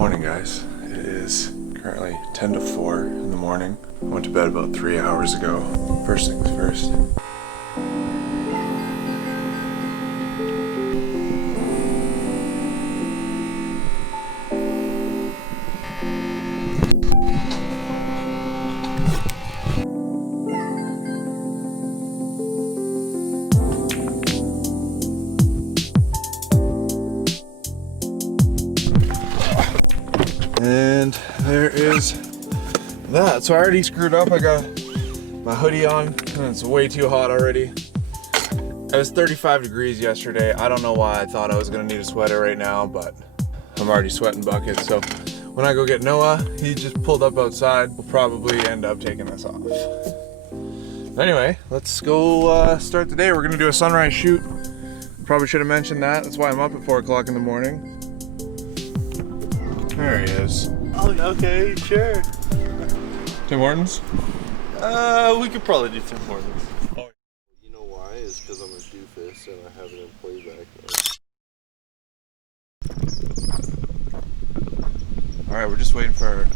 Morning, guys. It is currently 10 to 4 in the morning. I went to bed about 3 hours ago. First things first. And there is that. So I already screwed up. I got my hoodie on and it's way too hot already. It was 35 degrees yesterday. I don't know why I thought I was gonna need a sweater right now, but I'm already sweating buckets. So when I go get Noah, he just pulled up outside. We'll probably end up taking this off. But anyway, let's go start the day. We're gonna do a sunrise shoot. Probably should have mentioned that. That's why I'm up at 4 o'clock in the morning. There he is. Oh, okay, sure. Tim Hortons? We could probably do Tim Hortons. Oh. You know why? It's because I'm a doofus and I have it in playback mode. Alright, we're just waiting for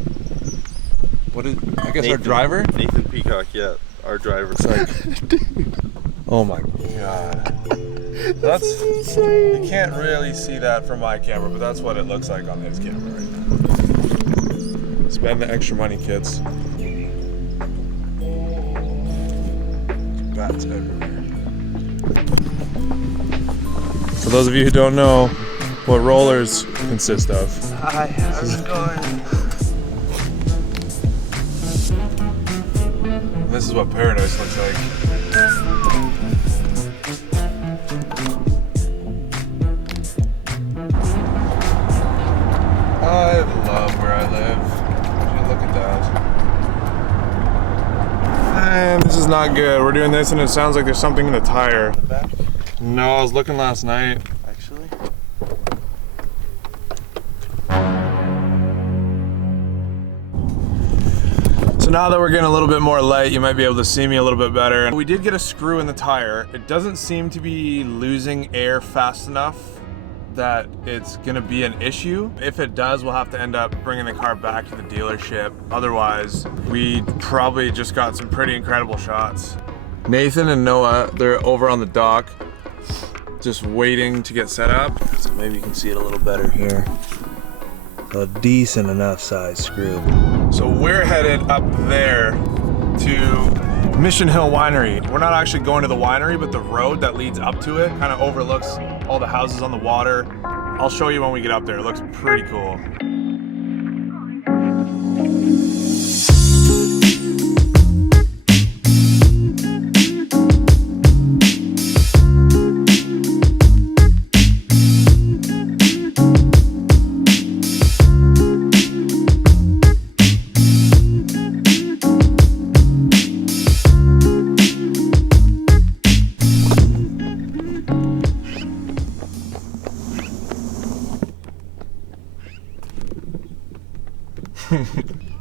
what is I guess Nathan, our driver? Nathan Peacock, yeah. Our driver. It's like oh my god. That's you can't really see that from my camera, but that's what it looks like on his camera right now. Spend the extra money, kids. Bats everywhere. For those of you who don't know what rollers consist of. Hi, how's it going? This is what paradise looks like. I love where I live. Would you look at that? Man, this is not good. We're doing this and it sounds like there's something in the tire. The back? No, I was looking last night. Actually? So now that we're getting a little bit more light, you might be able to see me a little bit better. We did get a screw in the tire. It doesn't seem to be losing air fast enough that it's gonna be an issue. If it does, we'll have to end up bringing the car back to the dealership. Otherwise, we probably just got some pretty incredible shots. Nathan and Noah, they're over on the dock, just waiting to get set up. So maybe you can see it a little better here. A decent enough size screw. So we're headed up there to Mission Hill Winery. We're not actually going to the winery, but the road that leads up to it kind of overlooks all the houses on the water. I'll show you when we get up there. It looks pretty cool.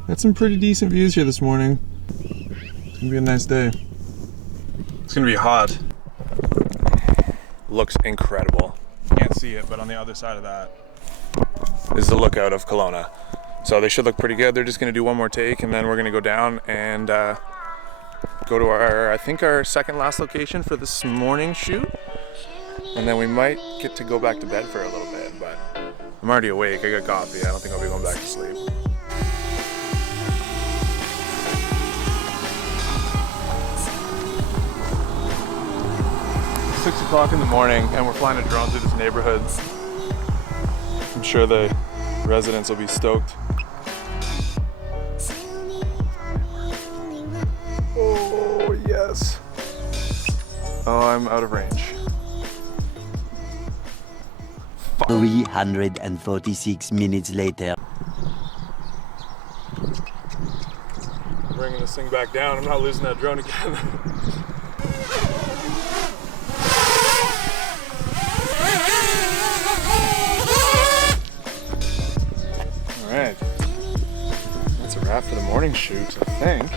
Got some pretty decent views here this morning. It's gonna be a nice day. It's gonna be hot. Looks incredible. Can't see it, but on the other side of that is the lookout of Kelowna. So they should look pretty good. They're just gonna do one more take and then we're gonna go down and go to our, I think our second last location for this morning shoot. And then we might get to go back to bed for a little bit, but I'm already awake. I got coffee. I don't think I'll be going back to sleep. 6 o'clock in the morning and we're flying a drone through this neighborhood. I'm sure the residents will be stoked. Oh, yes. Oh, I'm out of range. 346 minutes later. Bringing this thing back down. I'm not losing that drone again. Alright, that's a wrap for the morning shoot, I think.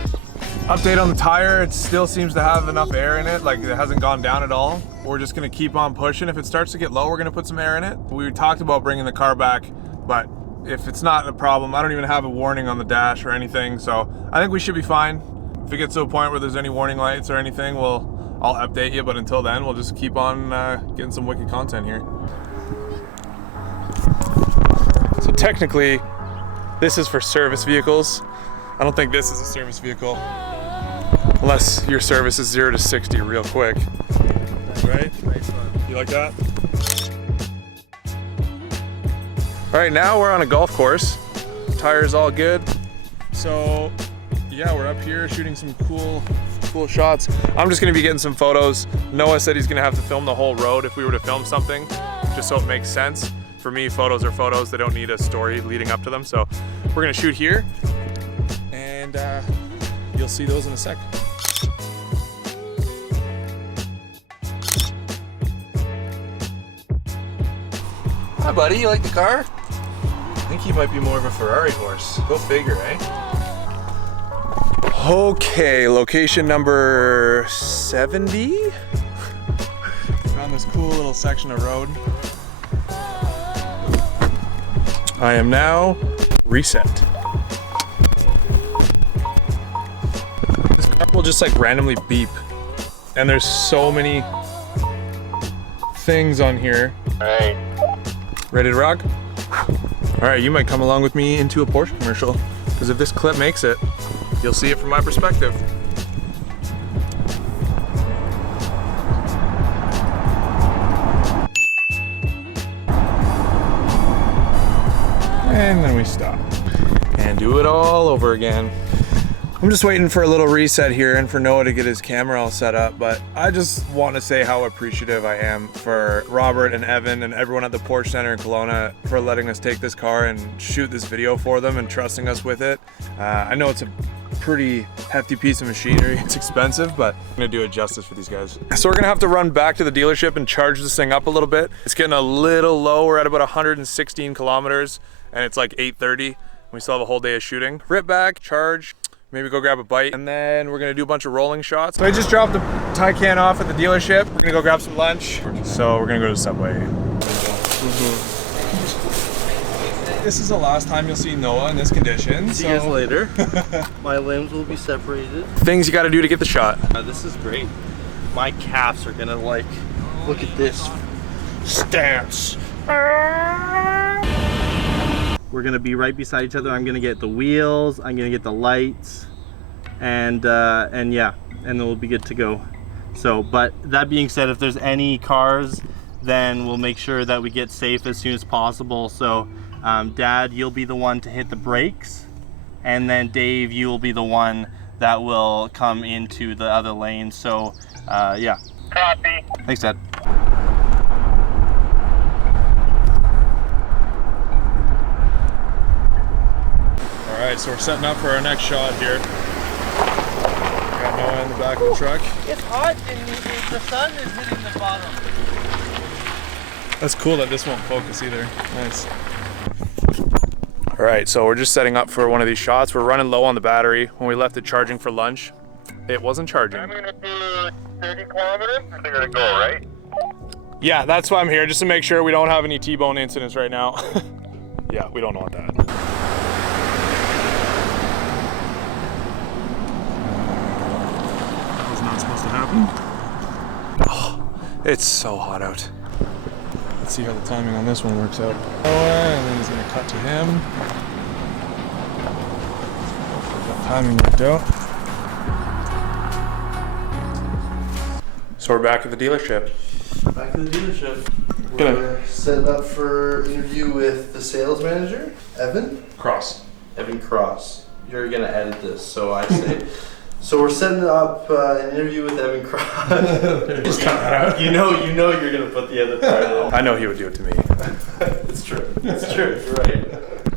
Update on the tire, it still seems to have enough air in it, like it hasn't gone down at all. We're just gonna keep on pushing. If it starts to get low, we're gonna put some air in it. We talked about bringing the car back, but if it's not a problem, I don't even have a warning on the dash or anything, so I think we should be fine. If it gets to a point where there's any warning lights or anything, I'll update you, but until then, we'll just keep on getting some wicked content here. So technically, this is for service vehicles. I don't think this is a service vehicle, unless your service is 0 to 60 real quick. Right? You like that? All right, now we're on a golf course. Tires all good. So yeah, we're up here shooting some cool shots. I'm just gonna be getting some photos. Noah said he's gonna have to film the whole road if we were to film something, just so it makes sense. For me, photos are photos. They don't need a story leading up to them. So we're gonna shoot here, and you'll see those in a sec. Hi buddy, you like the car? I think he might be more of a Ferrari horse. Go figure, eh? Okay, location number 70. Found this cool little section of road. I am now reset. This car will just like randomly beep. And there's so many things on here. Alright. Ready to rock? Alright, you might come along with me into a Porsche commercial. Because if this clip makes it, you'll see it from my perspective. And then we stop. And do it all over again. I'm just waiting for a little reset here and for Noah to get his camera all set up, but I just want to say how appreciative I am for Robert and Evan and everyone at the Porsche Centre in Kelowna for letting us take this car and shoot this video for them and trusting us with it. I know it's a pretty hefty piece of machinery. It's expensive, but I'm gonna do it justice for these guys. So we're gonna have to run back to the dealership and charge this thing up a little bit. It's getting a little low. We're at about 116 kilometers and it's like 8:30. We still have a whole day of shooting. Rip back, charge, maybe go grab a bite, and then we're gonna do a bunch of rolling shots. So I just dropped the Taycan off at the dealership. We're gonna go grab some lunch. So we're gonna go to Subway. This is the last time you'll see Noah in this condition. See you guys later. My limbs will be separated. Things you gotta do to get the shot. This is great. My calves are gonna like, look at this stance. We're gonna be right beside each other. I'm gonna get the wheels, I'm gonna get the lights, and yeah, and then we'll be good to go. So, but that being said, if there's any cars, then we'll make sure that we get safe as soon as possible. So, Dad, you'll be the one to hit the brakes, and then Dave, you will be the one that will come into the other lane. So, yeah. Copy. Thanks, Dad. All right, so we're setting up for our next shot here. Got Noah in the back of the truck. It's hot and the sun is hitting the bottom. That's cool that this won't focus either. Nice. All right, so we're just setting up for one of these shots. We're running low on the battery. When we left it charging for lunch, it wasn't charging. I'm gonna do 30 kilometers. They're gonna go, right? Yeah, that's why I'm here, just to make sure we don't have any T-bone incidents right now. Yeah, we don't want that. That was not supposed to happen. Oh, it's so hot out. Let's see how the timing on this one works out. And then he's gonna cut to him. That timing worked out. So we're back at the dealership. Back to the dealership. Gonna- We're set up for interview with the sales manager, Evan. Cross. Evan Cross. You're gonna edit this, so I say. So we're setting up an interview with Evan Cross. Just cut that out. You know you're gonna put the other part in. I know he would do it to me. It's true. It's true. You're right.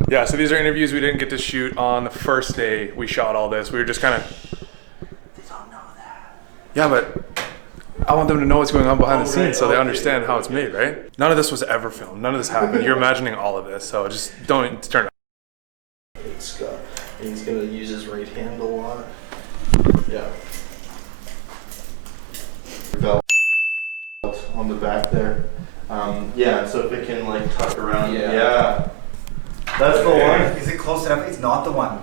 Yeah, so these are interviews we didn't get to shoot on the first day we shot all this. We were just kind of... They don't know that. Yeah, but I want them to know what's going on behind the scenes right, so they okay, understand how it's made, right? None of this was ever filmed. None of this happened. You're imagining all of this, so just don't turn it. It's Scott. And he's gonna use his right hand a lot. Yeah. Belt on the back there. Yeah, so if it can like tuck around. Yeah. That's the one. Is it close enough? It's not the one.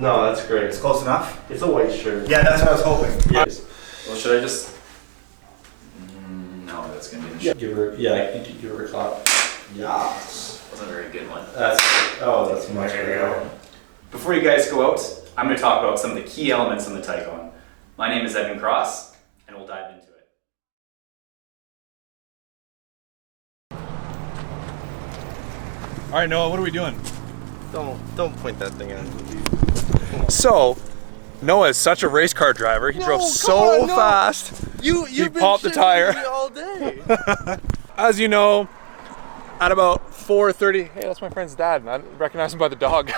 No, that's great. It's close enough? It's a white shirt. Yeah, that's what I was hoping. Yes. Well, should I just? No, that's gonna be the shit. Give her. Yeah, I think you give her a clap. Yes. Wasn't a very good one. That's much better. Before you guys go out, I'm gonna talk about some of the key elements in the Taycan. My name is Evan Cross, and we'll dive into it. All right, Noah, what are we doing? Don't point that thing at me. So, Noah is such a race car driver. He drove so fast. You've been popped the tire. me all day. As you know, at about 4:30, hey, that's my friend's dad. I recognize him by the dog.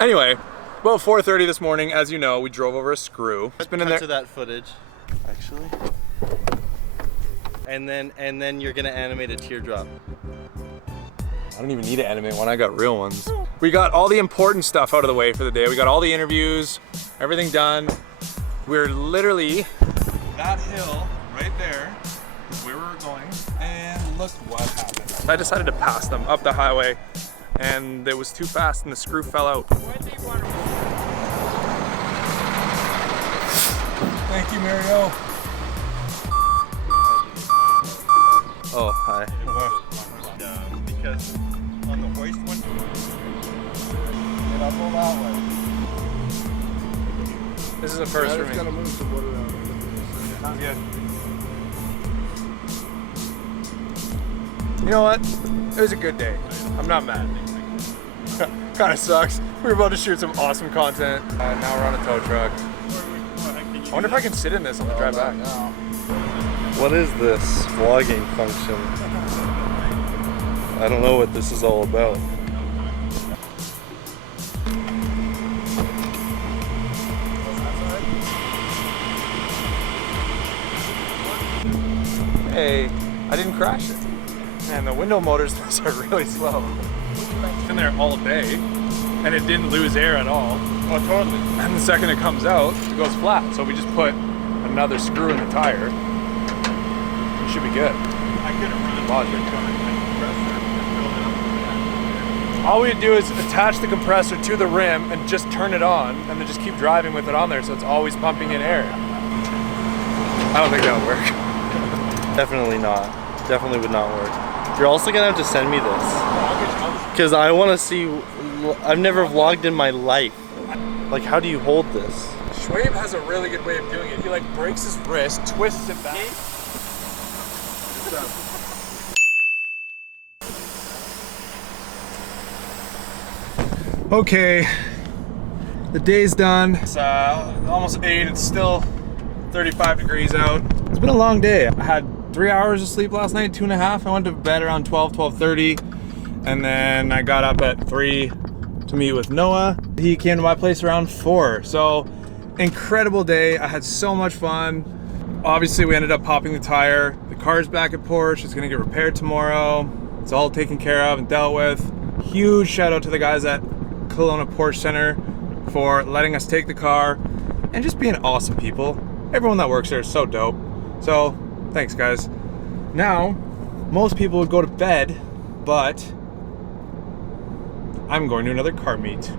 Anyway, about 4:30 this morning, as you know, we drove over a screw. It's been in there. To that footage, actually. And then you're gonna animate a teardrop. I don't even need to animate one, I got real ones. We got all the important stuff out of the way for the day. We got all the interviews, everything done. We're literally that hill right there is where we were going, and look what happened. I decided to pass them up the highway, and it was too fast and the screw fell out. Thank you, Mario. Oh, hi. Because on the hoist one, I'll go that way. This is a first for me. Sounds good. You know what? It was a good day. I'm not mad. Kind of sucks. We were about to shoot some awesome content. Now we're on a tow truck. I wonder if I can sit in this on the drive back. What is this vlogging function? I don't know what this is all about. Hey, I didn't crash it. Man, the window motors are really slow. It's in there all day, and it didn't lose air at all. Oh, totally. And the second it comes out, it goes flat. So we just put another screw in the tire. It should be good. I could have run Logic. All we do is attach the compressor to the rim and just turn it on, and then just keep driving with it on there, so it's always pumping in air. I don't think that would work. Definitely not. Definitely would not work. You're also gonna have to send me this. Because I want to see, I've never vlogged in my life. Like, how do you hold this? Schwabe has a really good way of doing it. He like breaks his wrist, twists it back. Okay, the day's done. It's almost 8, it's still 35 degrees out. It's been a long day. I had 3 hours of sleep last night, 2.5. I went to bed around 12:30, and then I got up at 3 to meet with Noah. He came to my place around 4. So, incredible day. I had so much fun. Obviously, we ended up popping the tire. The car's back at Porsche. It's gonna get repaired tomorrow. It's all taken care of and dealt with. Huge shout out to the guys at Kelowna Porsche Centre for letting us take the car and just being awesome people. Everyone that works there is so dope. So, thanks guys. Now, most people would go to bed, but I'm going to another car meet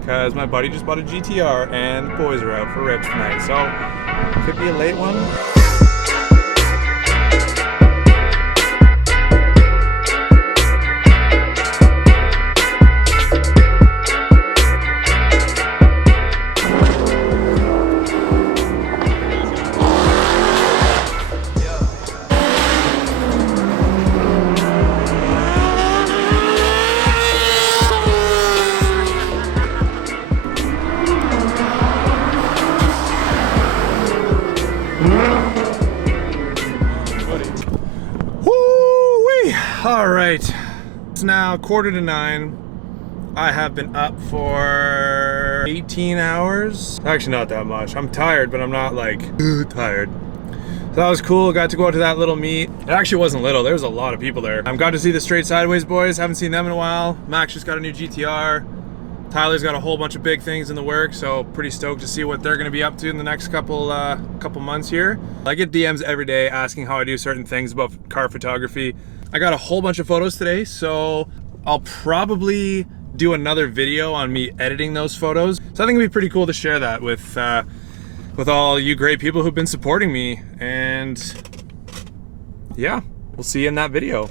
because my buddy just bought a GTR and the boys are out for ribs tonight. So, could be a late one. All right, it's now 8:45. I have been up for 18 hours. Actually, not that much. I'm tired, but I'm not like tired. So that was cool. Got to go out to that little meet. It actually wasn't little. There was a lot of people there. I've got to see the Straight Sideways boys. Haven't seen them in a while. Max just got a new GTR. Tyler's got a whole bunch of big things in the works, so pretty stoked to see what they're gonna be up to in the next couple months here. I get DMs every day asking how I do certain things about car photography. I got a whole bunch of photos today, so I'll probably do another video on me editing those photos. So I think it'd be pretty cool to share that with all you great people who've been supporting me. And yeah, we'll see you in that video.